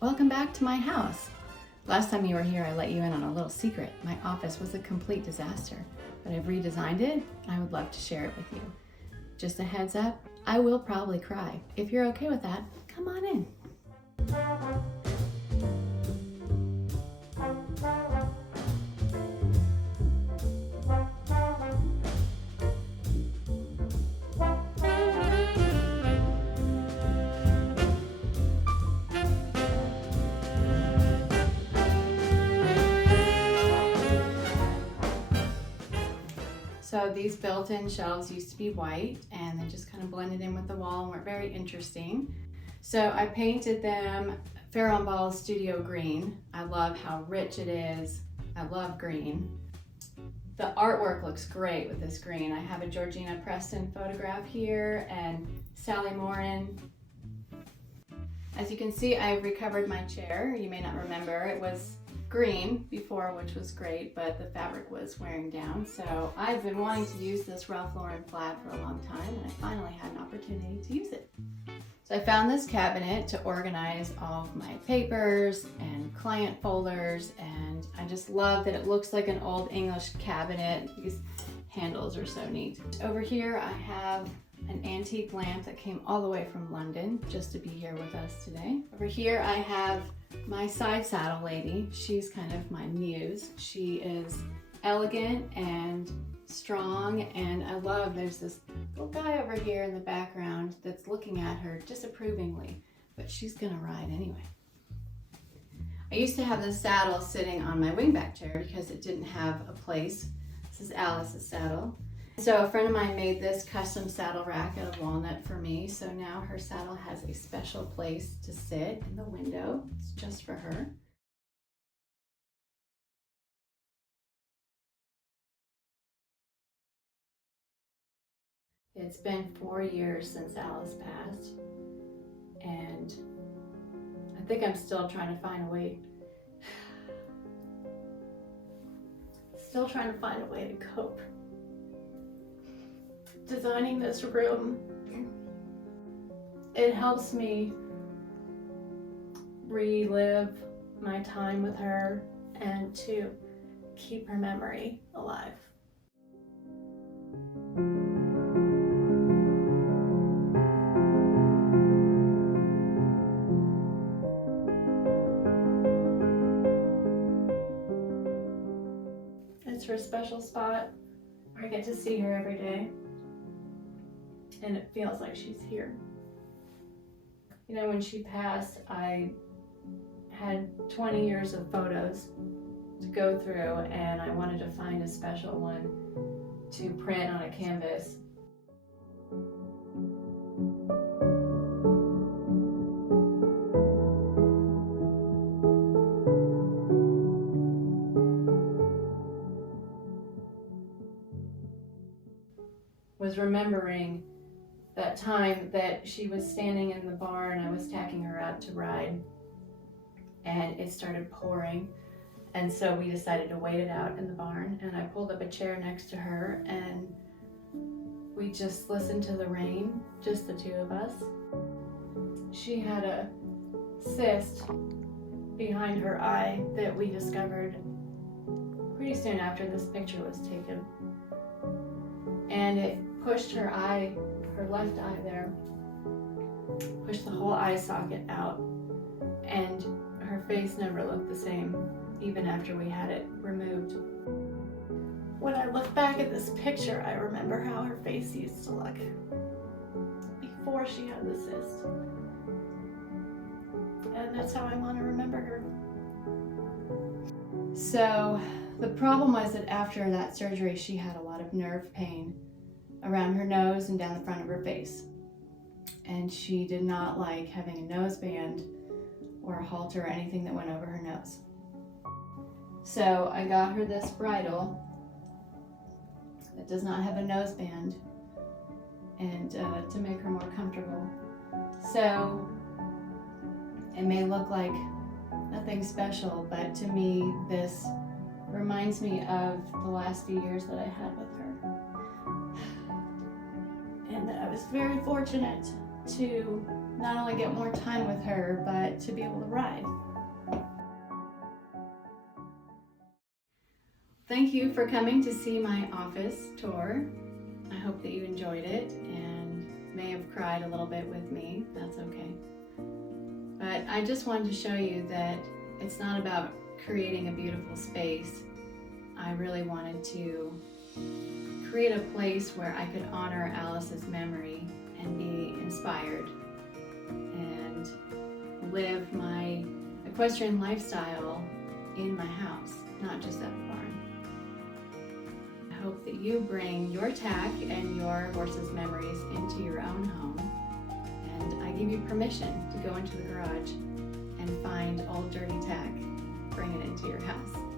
Welcome back to my house. Last time you were here, I let you in on a little secret. My office was a complete disaster, but I've redesigned it. I would love to share it with you. Just a heads up, I will probably cry. If you're okay with that, come on in. So these built-in shelves used to be white and they just kind of blended in with the wall and were very interesting. So I painted them Farrow & Ball's Studio Green. I love how rich it is. I love green. The artwork looks great with this green. I have a Georgina Preston photograph here and Sally Morin. As you can see, I recovered my chair. You may not remember, it was green before, which was great, but the fabric was wearing down. So I've been wanting to use this Ralph Lauren plaid for a long time, and I finally had an opportunity to use it. So I found this cabinet to organize all of my papers and client folders, and I just love that it looks like an old English cabinet. These handles are so neat. Over here I have an antique lamp that came all the way from London just to be here with us today. Over here I have my side saddle lady. She's kind of my muse. She is elegant and strong, and I love there's this little guy over here in the background that's looking at her disapprovingly, but she's gonna ride anyway. I used to have this saddle sitting on my wingback chair because it didn't have a place. This is Alice's saddle. So a friend of mine made this custom saddle rack out of walnut for me, so now her saddle has a special place to sit in the window. It's just for her. It's been 4 years since Alice passed, and I think I'm still trying to find a way to cope. Designing this room, it helps me relive my time with her and to keep her memory alive. It's her special spot where I get to see her every day. And it feels like she's here. You know, when she passed, I had 20 years of photos to go through, and I wanted to find a special one to print on a canvas. Was remembering that time that she was standing in the barn. I was tacking her out to ride, and it started pouring, and so we decided to wait it out in the barn, and I pulled up a chair next to her and we just listened to the rain, just the two of us. She had a cyst behind her eye that we discovered pretty soon after this picture was taken, and it pushed her eye, her left eye there, pushed the whole eye socket out, and her face never looked the same even after we had it removed. When I look back at this picture, I remember how her face used to look before she had the cyst, and that's how I want to remember her. So the problem was that after that surgery she had a lot of nerve pain around her nose and down the front of her face. And she did not like having a noseband or a halter or anything that went over her nose. So I got her this bridle that does not have a noseband, and to make her more comfortable. So it may look like nothing special, but to me this reminds me of the last few years that I had with her. And I was very fortunate to not only get more time with her, but to be able to ride. Thank you for coming to see my office tour. I hope that you enjoyed it and may have cried a little bit with me. That's okay. But I just wanted to show you that it's not about creating a beautiful space. I really wanted to create a place where I could honor Alice's memory and be inspired and live my equestrian lifestyle in my house, not just at the barn. I hope that you bring your tack and your horse's memories into your own home, and I give you permission to go into the garage and find old dirty tack, bring it into your house.